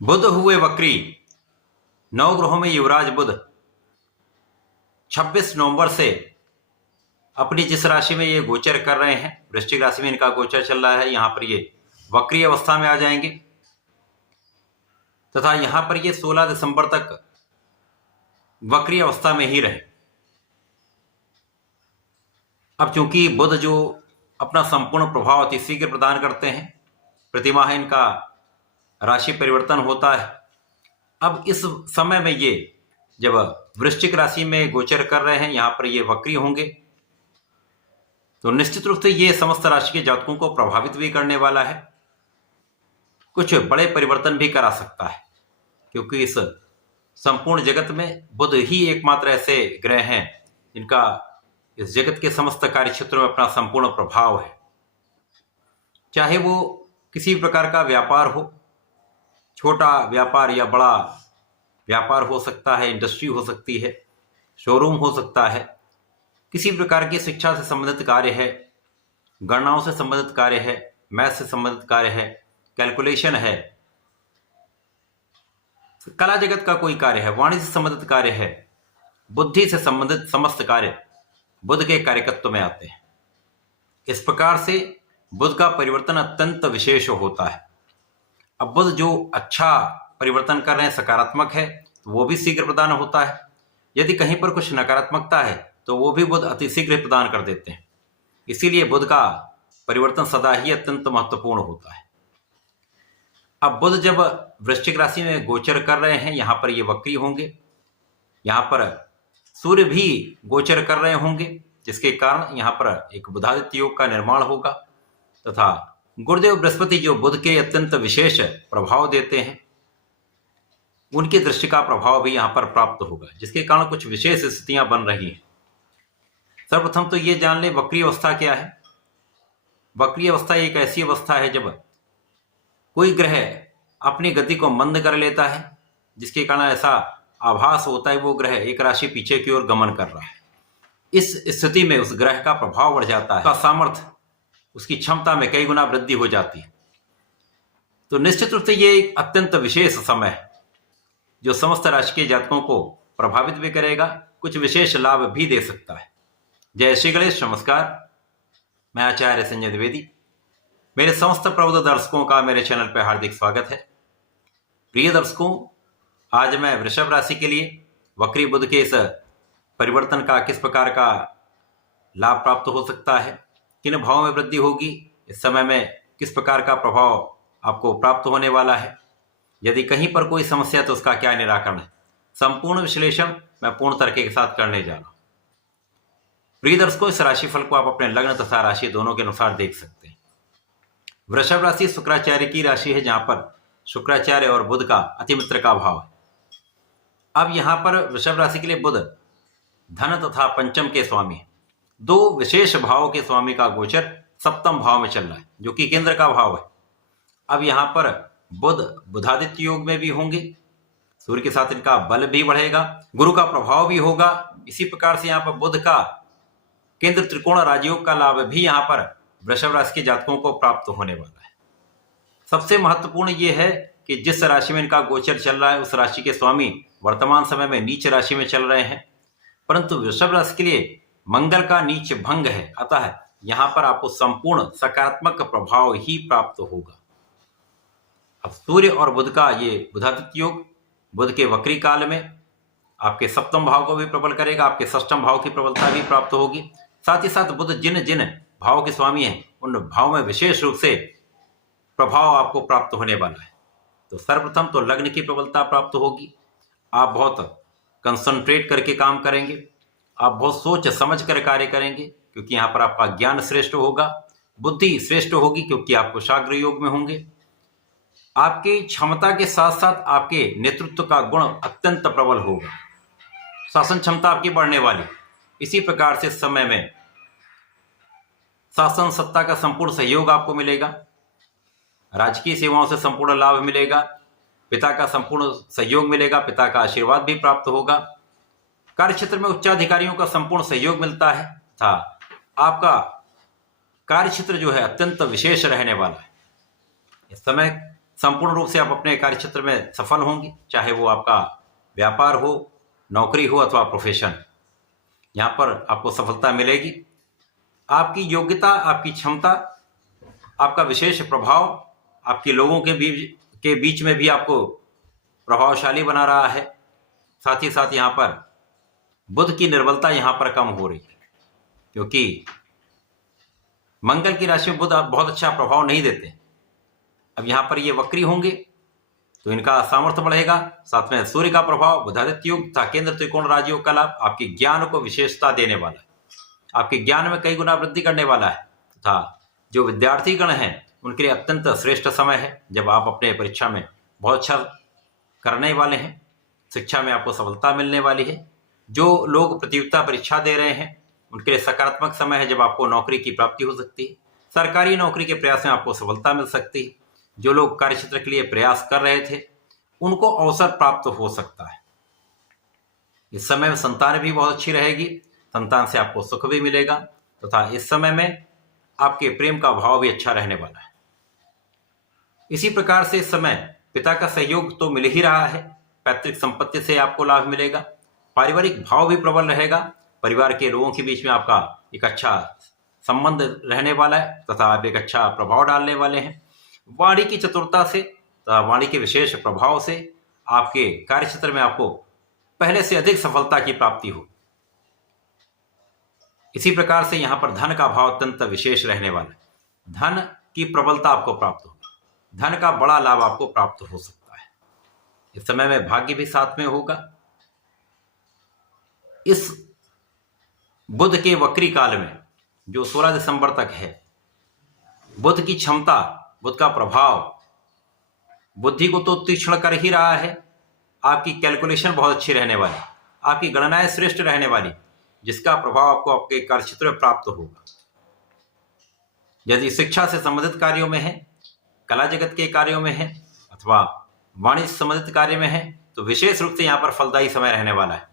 बुध हुए वक्री। नौ ग्रहों में युवराज बुध 26 नवंबर से अपनी जिस राशि में ये गोचर कर रहे हैं, वृश्चिक राशि में इनका गोचर चल रहा है, यहां पर ये वक्री अवस्था में आ जाएंगे तथा यहां पर ये 16 दिसंबर तक वक्री अवस्था में ही रहे। अब चूंकि बुध जो अपना संपूर्ण प्रभाव अति शीघ्र प्रदान करते हैं, प्रतिमाह इनका राशि परिवर्तन होता है। अब इस समय में ये जब वृश्चिक राशि में गोचर कर रहे हैं, यहां पर ये वक्री होंगे, तो निश्चित रूप से ये समस्त राशि के जातकों को प्रभावित भी करने वाला है, कुछ बड़े परिवर्तन भी करा सकता है, क्योंकि इस संपूर्ण जगत में बुध ही एकमात्र ऐसे ग्रह हैं जिनका इस जगत के समस्त कार्य क्षेत्रों में अपना संपूर्ण प्रभाव है। चाहे वो किसी प्रकार का व्यापार हो, छोटा व्यापार या बड़ा व्यापार हो सकता है, इंडस्ट्री हो सकती है, शोरूम हो सकता है, किसी प्रकार की शिक्षा से संबंधित कार्य है, गणनाओं से संबंधित कार्य है, मैथ से संबंधित कार्य है, कैलकुलेशन है, कला जगत का कोई कार्य है, वाणिज्य से संबंधित कार्य है, बुद्धि से संबंधित समस्त कार्य बुध के कार्यकत्व में आते हैं। इस प्रकार से बुध का परिवर्तन अत्यंत विशेष होता है। अब बुध जो अच्छा परिवर्तन कर रहे हैं, सकारात्मक है, तो वो भी शीघ्र प्रदान होता है। यदि कहीं पर कुछ नकारात्मकता है तो वो भी बुध अति शीघ्र प्रदान कर देते हैं। इसीलिए बुध का परिवर्तन सदा ही अत्यंत महत्वपूर्ण होता है। अब बुध जब वृश्चिक राशि में गोचर कर रहे हैं, यहां पर ये वक्री होंगे, यहां पर सूर्य भी गोचर कर रहे होंगे, जिसके कारण यहां पर एक बुधादित्य योग का निर्माण होगा तथा गुरुदेव बृहस्पति जो बुध के अत्यंत विशेष प्रभाव देते हैं, उनकी दृष्टि का प्रभाव भी यहां पर प्राप्त होगा, जिसके कारण कुछ विशेष स्थितियां बन रही हैं। सर्वप्रथम तो ये जान ले वक्री अवस्था क्या है। वक्री अवस्था एक ऐसी अवस्था है जब कोई ग्रह अपनी गति को मंद कर लेता है, जिसके कारण ऐसा आभास होता है वो ग्रह एक राशि पीछे की ओर गमन कर रहा है। इस स्थिति में उस ग्रह का प्रभाव बढ़ जाता है, उसका सामर्थ्य, उसकी क्षमता में कई गुना वृद्धि हो जाती है। तो निश्चित रूप से ये एक अत्यंत विशेष समय है जो समस्त राशि के जातकों को प्रभावित भी करेगा, कुछ विशेष लाभ भी दे सकता है। जय श्री गणेश, नमस्कार। मैं आचार्य संजय द्विवेदी। मेरे समस्त प्रबुद्ध दर्शकों का मेरे चैनल पर हार्दिक स्वागत है। प्रिय दर्शकों, आज मैं वृषभ राशि के लिए वक्री बुध के इस परिवर्तन का किस प्रकार का लाभ प्राप्त हो सकता है, किन भावों में वृद्धि होगी, इस समय में किस प्रकार का प्रभाव आपको प्राप्त होने वाला है, यदि कहीं पर कोई समस्या तो उसका क्या निराकरण है, संपूर्ण विश्लेषण मैं पूर्ण तरीके के साथ करने जा रहा हूं। प्रिय दर्शकों, इस राशिफल को आप अपने लग्न तथा राशि दोनों के अनुसार देख सकते हैं। वृषभ राशि शुक्राचार्य की राशि है, जहां पर शुक्राचार्य और बुध का अतिमित्र का भाव है। अब यहां पर वृषभ राशि के लिए बुध धन तथा पंचम के स्वामी है। दो विशेष भावों के स्वामी का गोचर सप्तम भाव में चल रहा है, जो कि केंद्र का भाव है। अब यहां पर बुध बुधादित्य योग में भी होंगे, सूर्य के साथ इनका बल भी बढ़ेगा, गुरु का प्रभाव भी होगा। इसी प्रकार से यहाँ पर बुध का केंद्र त्रिकोण राजयोग का लाभ भी यहाँ पर वृषभ राशि के जातकों को प्राप्त होने वाला है। सबसे महत्वपूर्ण ये है कि जिस राशि में इनका गोचर चल रहा है, उस राशि के स्वामी वर्तमान समय में नीच राशि में चल रहे हैं, परंतु वृषभ राशि के लिए मंगल का नीच भंग है, अतः यहां पर आपको संपूर्ण सकारात्मक प्रभाव ही प्राप्त होगा। अब सूर्य और बुध का ये बुधादित्य योग बुध के वक्री काल में आपके सप्तम भाव को भी प्रबल करेगा, आपके षष्ठम भाव की प्रबलता भी प्राप्त होगी। साथ ही साथ बुध जिन जिन भाव के स्वामी हैं, उन भाव में विशेष रूप से प्रभाव आपको प्राप्त होने वाला है। तो सर्वप्रथम तो लग्न की प्रबलता प्राप्त होगी, आप बहुत कंसंट्रेट करके काम करेंगे, आप बहुत सोच समझ कर कार्य करेंगे, क्योंकि यहाँ पर आपका ज्ञान श्रेष्ठ होगा, बुद्धि श्रेष्ठ होगी, क्योंकि आप कुशाग्र योग में होंगे। आपकी क्षमता के साथ साथ आपके नेतृत्व का गुण अत्यंत प्रबल होगा, शासन क्षमता आपकी बढ़ने वाली। इसी प्रकार से समय में शासन सत्ता का संपूर्ण सहयोग आपको मिलेगा, राजकीय सेवाओं से संपूर्ण लाभ मिलेगा, पिता का संपूर्ण सहयोग मिलेगा, पिता का आशीर्वाद भी प्राप्त होगा, कार्य क्षेत्र में उच्चाधिकारियों का संपूर्ण सहयोग मिलता है तथा आपका कार्य क्षेत्र जो है अत्यंत विशेष रहने वाला है। इस समय संपूर्ण रूप से आप अपने कार्यक्षेत्र में सफल होंगे, चाहे वो आपका व्यापार हो, नौकरी हो अथवा प्रोफेशन। यहाँ पर आपको सफलता मिलेगी। आपकी योग्यता, आपकी क्षमता, आपका विशेष प्रभाव आपके लोगों के बीच में भी आपको प्रभावशाली बना रहा है। साथ ही साथ यहाँ पर बुध की निर्बलता यहाँ पर कम हो रही है, क्योंकि मंगल की राशि में बुध बहुत अच्छा प्रभाव नहीं देते। अब यहाँ पर ये वक्री होंगे तो इनका सामर्थ्य बढ़ेगा। साथ में सूर्य का प्रभाव, बुधादित्य योग तथा केंद्र त्रिकोण राजयोग का लाभ आपके ज्ञान को विशेषता देने वाला है, आपके ज्ञान में कई गुना वृद्धि करने वाला है तथा जो विद्यार्थी गण हैं उनके लिए अत्यंत श्रेष्ठ समय है, जब आप अपने परीक्षा में बहुत अच्छा करने वाले हैं। शिक्षा में आपको सफलता मिलने वाली है। जो लोग प्रतियोगिता परीक्षा दे रहे हैं उनके लिए सकारात्मक समय है, जब आपको नौकरी की प्राप्ति हो सकती है। सरकारी नौकरी के प्रयास में आपको सफलता मिल सकती है। जो लोग कार्यक्षेत्र के लिए प्रयास कर रहे थे उनको अवसर प्राप्त हो सकता है। इस समय में संतान भी बहुत अच्छी रहेगी, संतान से आपको सुख भी मिलेगा तथा इस समय में आपके प्रेम का भाव भी अच्छा रहने वाला है। इसी प्रकार से इस समय पिता का सहयोग तो मिल ही रहा है, पैतृक संपत्ति से आपको लाभ मिलेगा, पारिवारिक भाव भी प्रबल रहेगा, परिवार के लोगों के बीच में आपका एक अच्छा संबंध रहने वाला है तथा आप एक अच्छा प्रभाव डालने वाले हैं। वाणी की चतुरता से तथा वाणी के विशेष प्रभाव से आपके कार्यक्षेत्र में आपको पहले से अधिक सफलता की प्राप्ति हो। इसी प्रकार से यहाँ पर धन का भाव अत्यंत विशेष रहने वाला है। धन की प्रबलता आपको प्राप्त होगी, धन का बड़ा लाभ आपको प्राप्त हो सकता है। इस समय में भाग्य भी साथ में होगा। इस बुध के वक्री काल में जो 16 दिसंबर तक है, बुध की क्षमता, बुध का प्रभाव बुद्धि को तो तीक्ष्ण कर ही रहा है। आपकी कैलकुलेशन बहुत अच्छी रहने वाली, आपकी गणनाएं श्रेष्ठ रहने वाली, जिसका प्रभाव आपको आपके कार्यक्षेत्र में प्राप्त होगा। यदि शिक्षा से संबंधित कार्यों में है, कला जगत के कार्यों में है अथवा वाणिज्य से संबंधित कार्य में है, तो विशेष रूप से यहाँ पर फलदायी समय रहने वाला है।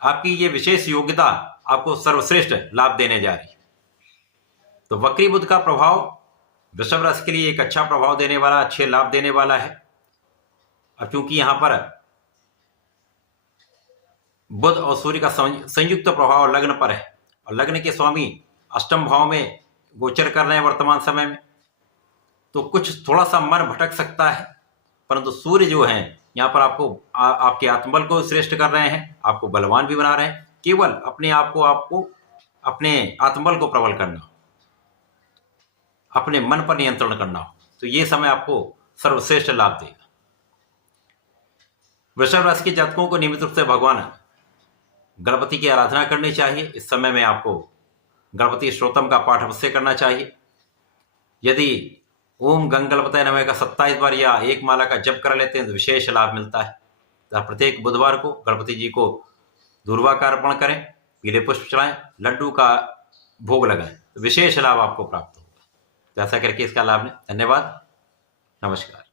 आपकी ये विशेष योग्यता आपको सर्वश्रेष्ठ लाभ देने जा रही है। तो वक्री बुध का प्रभाव वृषभ राशि के लिए एक अच्छा प्रभाव देने वाला, अच्छे लाभ देने वाला है। अब क्योंकि यहाँ पर बुध और सूर्य का संयुक्त प्रभाव लग्न पर है और लग्न के स्वामी अष्टम भाव में गोचर कर रहे हैं वर्तमान समय में, तो कुछ थोड़ा सा मन भटक सकता है, परंतु सूर्य जो है यहाँ पर आपको आपके आत्मबल को श्रेष्ठ कर रहे हैं, आपको बलवान भी बना रहे हैं। केवल अपने आप को आपको अपने आत्मबल को प्रबल करना, अपने मन पर नियंत्रण करना हो, तो ये समय आपको सर्वश्रेष्ठ लाभ देगा। वृषभ राशि के जातकों को नियमित रूप से भगवान गणपति की आराधना करनी चाहिए। इस समय में आपको गणपति स्तोत्रम का पाठ अवश्य करना चाहिए। यदि ओम गंगणपतये नमः का 27 बार या एक माला का जप कर लेते हैं तो विशेष लाभ मिलता है। तो प्रत्येक बुधवार को गणपति जी को दूर्वा का अर्पण करें, पीले पुष्प चढ़ाएं, लड्डू का भोग लगाएं, तो विशेष लाभ आपको प्राप्त होगा। तो ऐसा करके इसका लाभ लें। धन्यवाद, नमस्कार।